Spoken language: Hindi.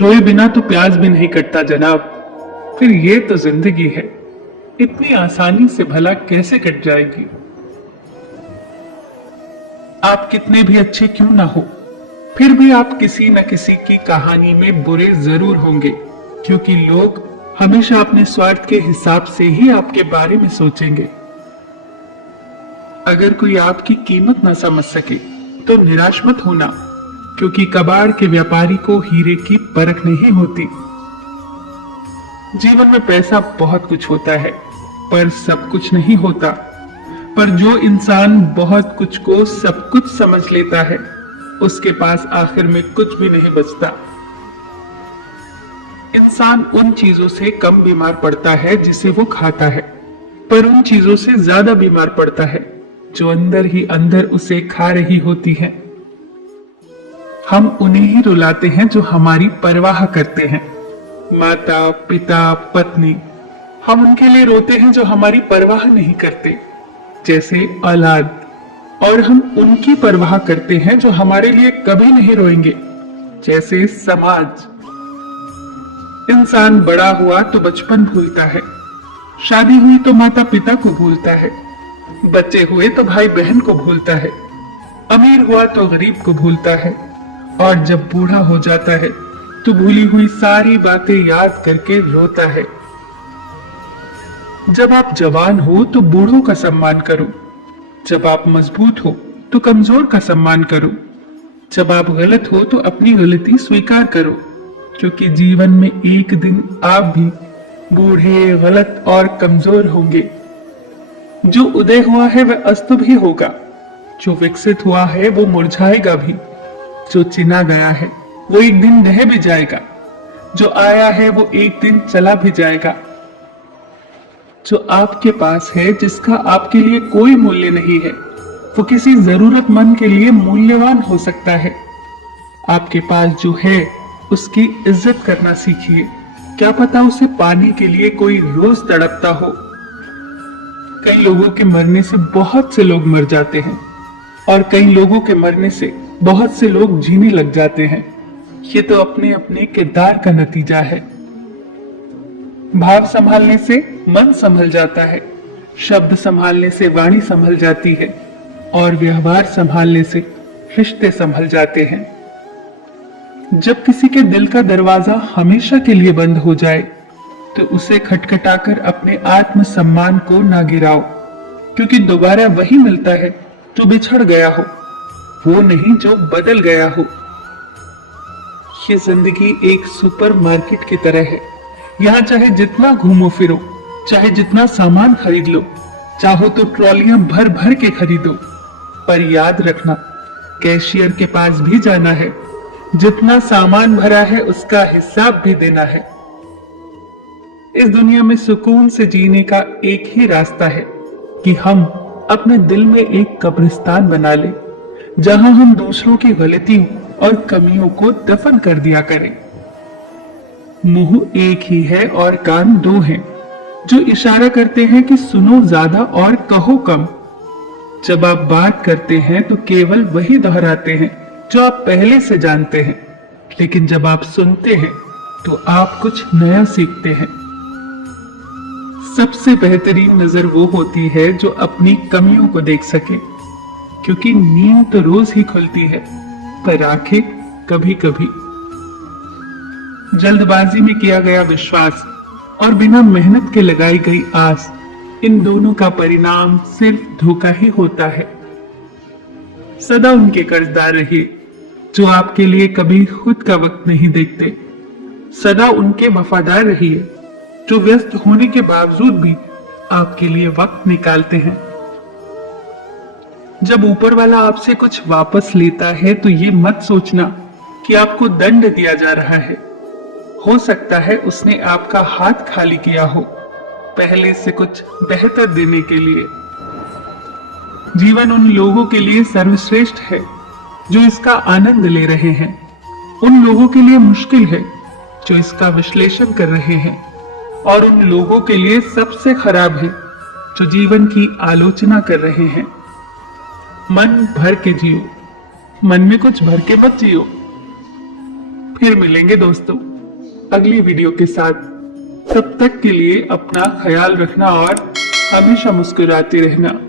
रोए बिना तो प्याज भी नहीं कटता जनाब। फिर ये तो जिंदगी है, इतनी आसानी से भला कैसे कट जाएगी। आप कितने भी अच्छे क्यों ना हो, फिर भी आप किसी न किसी की कहानी में बुरे जरूर होंगे, क्योंकि लोग हमेशा अपने स्वार्थ के हिसाब से ही आपके बारे में सोचेंगे। अगर कोई आपकी कीमत न समझ सके तो निराश मत होना, क्योंकि कबाड़ के व्यापारी को हीरे की परख नहीं होती। जीवन में पैसा बहुत कुछ होता है, पर सब कुछ नहीं होता। पर जो इंसान बहुत कुछ को सब कुछ समझ लेता है, उसके पास आखिर में कुछ भी नहीं बचता। इंसान उन चीजों से कम बीमार पड़ता है जिसे वो खाता है, पर उन चीजों से ज्यादा बीमार पड़ता है जो अंदर ही अंदर उसे खा रही होती है। हम उन्हें ही रुलाते हैं जो हमारी परवाह करते हैं, माता पिता पत्नी। हम उनके लिए रोते हैं जो हमारी परवाह नहीं करते, जैसे औलाद। और हम उनकी परवाह करते हैं जो हमारे लिए कभी नहीं रोएंगे, जैसे समाज। इंसान बड़ा हुआ तो बचपन भूलता है, शादी हुई तो माता पिता को भूलता है, बच्चे हुए तो भाई बहन को भूलता है, अमीर हुआ तो गरीब को भूलता है, और जब बूढ़ा हो जाता है तो भूली हुई सारी बातें याद करके रोता है। जब आप जवान हो तो बूढ़ों का सम्मान करो, जब आप मजबूत हो तो कमजोर का सम्मान करो, जब आप गलत हो तो अपनी गलती स्वीकार करो, क्योंकि जीवन में एक दिन आप भी बूढ़े, गलत और कमजोर होंगे। जो उदय हुआ है वह अस्त भी होगा, जो विकसित हुआ है वो मुरझाएगा भी, जो चिना गया है वो एक दिन ढह भी जाएगा, जो आया है वो एक दिन चला भी जाएगा। जो आपके पास है, जिसका आपके लिए कोई मूल्य नहीं है, वो किसी जरूरतमंद के लिए मूल्यवान हो सकता है। आपके पास जो है उसकी इज्जत करना सीखिए, क्या पता उसे पाने के लिए कोई रोज तड़पता हो। कई लोगों के मरने से बहुत से लोग मर जाते हैं, और कई लोगों के मरने से बहुत से लोग जीने लग जाते हैं। ये तो अपने अपने किरदार का नतीजा है। भाव संभालने से मन संभल जाता है, शब्द संभालने से वाणी संभल जाती है, और व्यवहार संभालने से रिश्ते संभल जाते हैं। जब किसी के दिल का दरवाजा हमेशा के लिए बंद हो जाए तो उसे खटखटाकर अपने आत्म सम्मान को ना गिराओ, क्योंकि दोबारा वही मिलता है जो बिछड़ गया हो, वो नहीं जो बदल गया हो। ये जिंदगी एक सुपरमार्केट की तरह है, यहाँ चाहे जितना घूमो फिरो, चाहे जितना सामान खरीद लो, चाहो तो ट्रॉलियां भर भर के खरीदो, पर याद रखना कैशियर के पास भी जाना है, जितना सामान भरा है उसका हिसाब भी देना है। इस दुनिया में सुकून से जीने का एक ही रास्ता है कि हम अपने दिल में एक कब्रिस्तान बना ले, जहां हम दूसरों की गलतियों और कमियों को दफन कर दिया करें। मुंह एक ही है और कान दो हैं, जो इशारा करते हैं कि सुनो ज्यादा और कहो कम। जब आप बात करते हैं तो केवल वही दोहराते हैं जो आप पहले से जानते हैं, लेकिन जब आप सुनते हैं तो आप कुछ नया सीखते हैं। सबसे बेहतरीन नजर वो होती है जो अपनी कमियों को देख सके, क्योंकि नींद तो रोज ही खुलती है, पर आंखें कभी कभी। जल्दबाजी में किया गया विश्वास और बिना मेहनत के लगाई गई आस, इन दोनों का परिणाम सिर्फ धोखा ही होता है। सदा उनके कर्जदार रहिए जो आपके लिए कभी खुद का वक्त नहीं देखते। सदा उनके वफादार रहिए जो व्यस्त होने के बावजूद भी आपके लिए वक्त निकालते हैं। जब ऊपर वाला आपसे कुछ वापस लेता है तो ये मत सोचना कि आपको दंड दिया जा रहा है। हो सकता है उसने आपका हाथ खाली किया हो, पहले से कुछ बेहतर देने के लिए। जीवन उन लोगों के लिए सर्वश्रेष्ठ है जो इसका आनंद ले रहे हैं, उन लोगों के लिए मुश्किल है जो इसका विश्लेषण कर रहे हैं, और उन लोगों के लिए सबसे खराब है जो जीवन की आलोचना कर रहे हैं। मन भर के जियो, मन में कुछ भर के मत जियो। फिर मिलेंगे दोस्तों। अगली वीडियो के साथ। तब तक के लिए अपना ख्याल रखना और हमेशा मुस्कुराते रहना।